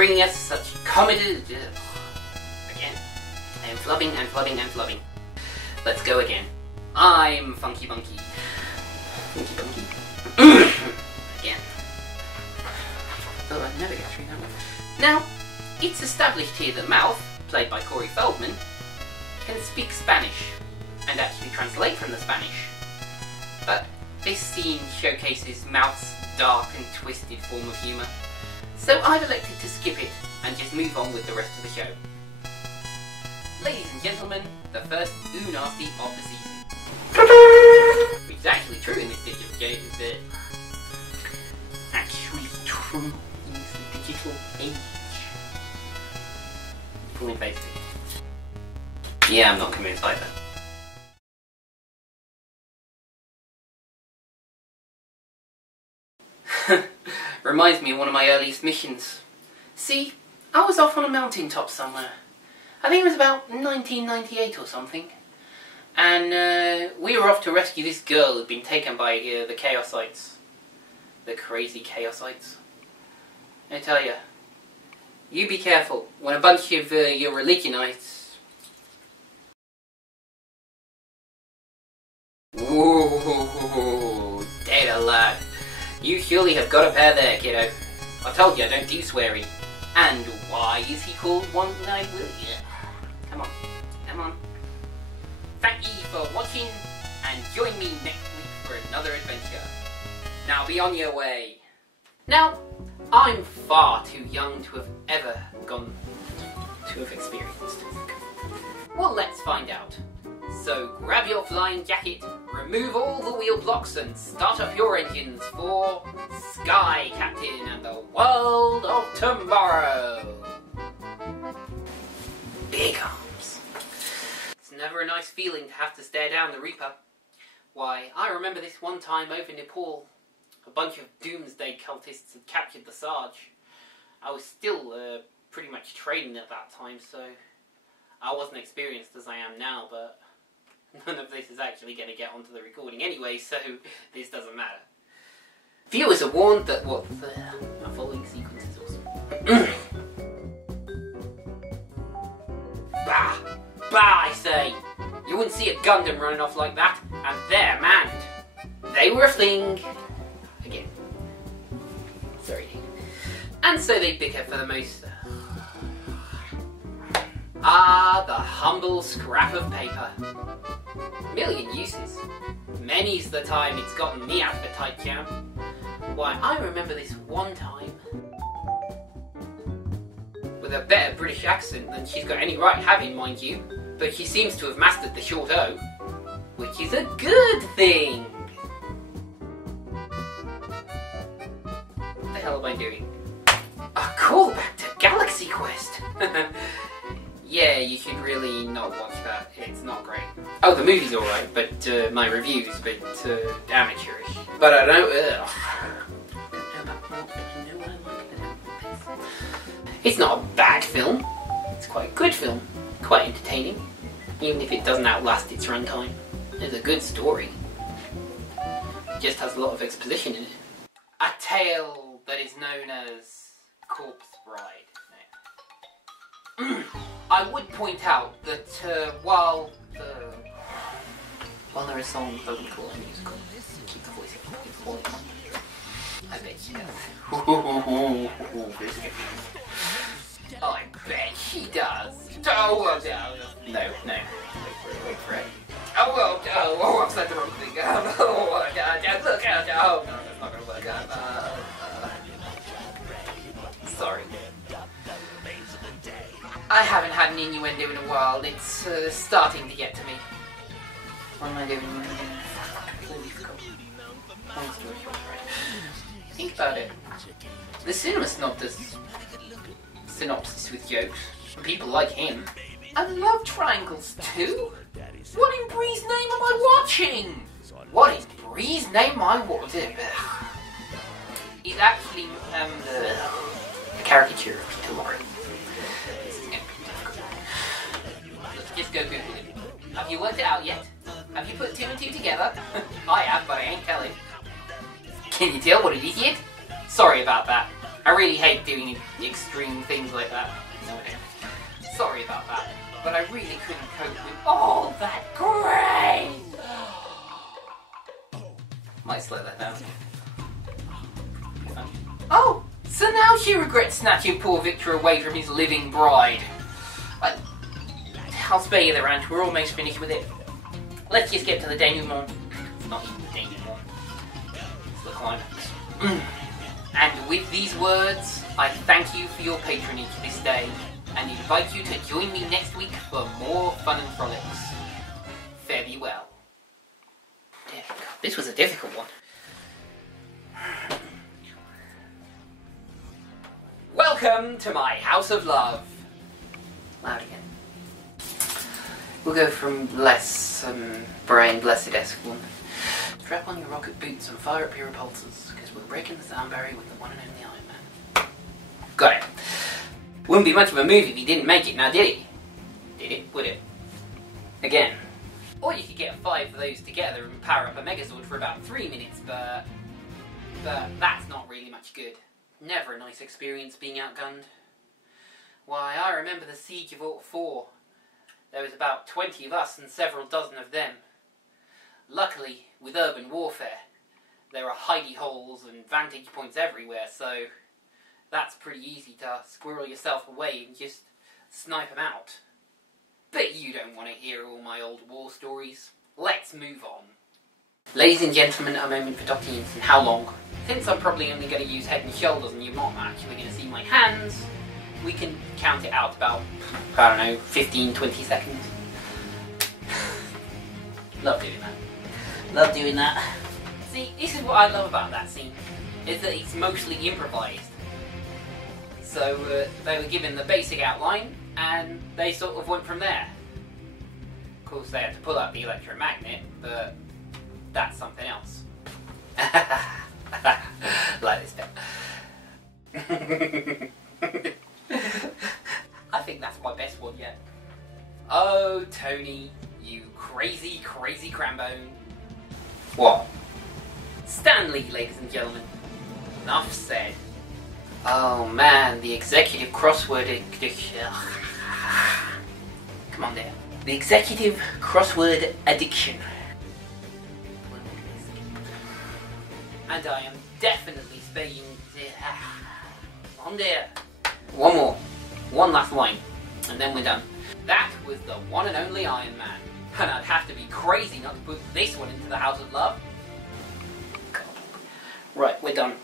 bringing us such comedy. Again. I am flubbing and flubbing and flubbing. Let's go again. I'm Funky Monkey. Funky Monkey. Again. Oh, I never get through that one. Now, it's established here that Mouth, played by Corey Feldman, can speak Spanish and actually translate from the Spanish. But this scene showcases Mouth's dark and twisted form of humour, so I've elected to skip it and just move on with the rest of the show. Ladies and gentlemen, the first Ooh Nasty of the season. Which is actually true in this digital game, is it? Actually true in this digital age. Fully based it. Yeah, I'm not convinced either. Reminds me of one of my earliest missions. See, I was off on a mountaintop somewhere. I think it was about 1998 or something. And we were off to rescue this girl who'd been taken by the Chaosites. The crazy Chaosites. I tell ya, you be careful when a bunch of your religionites... Whoa, data lad. You surely have got a pair there, kiddo. I told you I don't do swearing. And why is he called One-Eyed Willie? Come on, come on. Thank you for watching, and join me next week for another adventure. Now be on your way. Now, I'm far too young to have ever gone to have experienced. Well, let's find out. So grab your flying jacket, remove all the wheel blocks and start up your engines for Sky Captain and the World of Tomorrow. Big arms. It's never a nice feeling to have to stare down the Reaper. Why, I remember this one time over Nepal. A bunch of doomsday cultists had captured the Sarge. I was still pretty much training at that time, so I wasn't experienced as I am now, but none of this is actually going to get onto the recording anyway, so this doesn't matter. Viewers are warned that what the following sequence is awesome. Bah! Bah, I say! You wouldn't see a Gundam running off like that, and they're manned. They were a fling. Again. Sorry, dude. And so they bicker for the most... the humble scrap of paper. Million uses. Many's the time it's gotten me out of a tight jam. Why, I remember this one time with a better British accent than she's got any right having, mind you, but she seems to have mastered the short O, which is a good thing. What the hell am I doing? A callback to Galaxy Quest! Yeah, you should really not watch that. It's not great. Oh, the movie's alright, but my review's a bit amateurish. But I don't... It's not a bad film. It's quite a good film. Quite entertaining. Even if it doesn't outlast its runtime. It's a good story. It just has a lot of exposition in it. A tale that is known as Corpse Bride. I would point out that while there are songs that we call a musical, keep the voice up, keep the volume up. I bet she does. I bet she does. Oh, no. Wait for it. Oh, I've said the wrong thing. Oh, look out. Oh, no, that's not going to work. Sorry. I haven't had an innuendo in a while. It's starting to get to me. What am I doing? Completely forgot. Long story short, right? Think about it. The cinema snob does synopsis with jokes. People like him. And love triangles too? What in Bree's name am I watching? What in Bree's name am I watching? He's actually a caricature of Peter Lorre. Just go Google it. Have you worked it out yet? Have you put 2 and 2 together? I have, but I ain't telling. Can you tell what it is yet? Sorry about that. I really hate doing extreme things like that. No, I don't. Sorry about that, but I really couldn't cope with all that grain. Might slow that down. Oh, so now she regrets snatching poor Victor away from his living bride. I'll spare you the rant, we're almost finished with it. Let's just get to the denouement. It's not even the denouement. It's the climax. And with these words, I thank you for your patronage this day, and invite you to join me next week for more fun and frolics. Fare thee well. God, this was a difficult one. Welcome to my house of love. Loud again. We'll go from less brain blessed-esque one. Strap on your rocket boots and fire up your repulsors, because we're breaking the sound barrier with the one and only Iron Man. Got it. Wouldn't be much of a movie if he didn't make it, now did he? Did it? Would it? Again. Or you could get 5 of those together and power up a Megazord for about 3 minutes, but that's not really much good. Never a nice experience being outgunned. Why, I remember the Siege of Alt 4. There was about 20 of us and several dozen of them. Luckily, with urban warfare, there are hidey holes and vantage points everywhere, so that's pretty easy to squirrel yourself away and just snipe them out. But you don't want to hear all my old war stories. Let's move on. Ladies and gentlemen, a moment for Dr. Yinsen. How long? Since I'm probably only going to use head and shoulders and you're not actually going to see my hands, we can count it out about, I don't know, 15, 20 seconds. Love doing that. Love doing that. See, this is what I love about that scene, is that it's mostly improvised. So they were given the basic outline, and they sort of went from there. Of course, they had to pull out the electromagnet, but that's something else. Like this bit. I think that's my best one yet. Oh, Tony, you crazy, crazy crambone. What? Stanley, ladies and gentlemen. Enough said. Oh man, the executive crossword addiction. Come on there. The executive crossword addiction. And I am definitely spaying. On there. One more. One last line. And then we're done. That was the one and only Iron Man. And I'd have to be crazy not to put this one into the House of Love. God. Right, we're done.